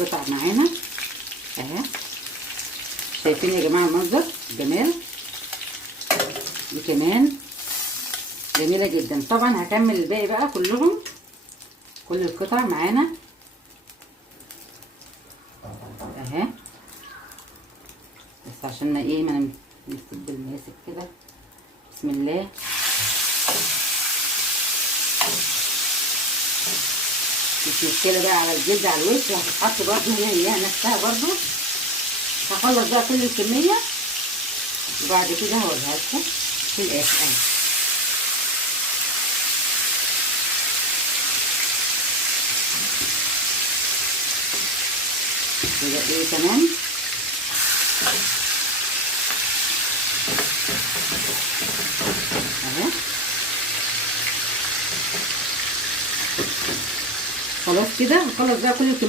قطع معانا اهي. شايفين يا جماعه المنظر جمال؟ دي كمان جميله جدا. طبعا هكمل الباقي بقى كلهم، كل القطع معانا اهي. بس عشان ايه ما نسيب الماسك كده. بسم الله. مش مشكله بقى على الجلد على الوش، هتتحط برضه هي نفسها برضه. هخلص بقى كل الكميه وبعد كده هوريها لكم في الاخر اهي. كده ايه تمام. اهي خلاص كده هنخلص بقى كل الكميه.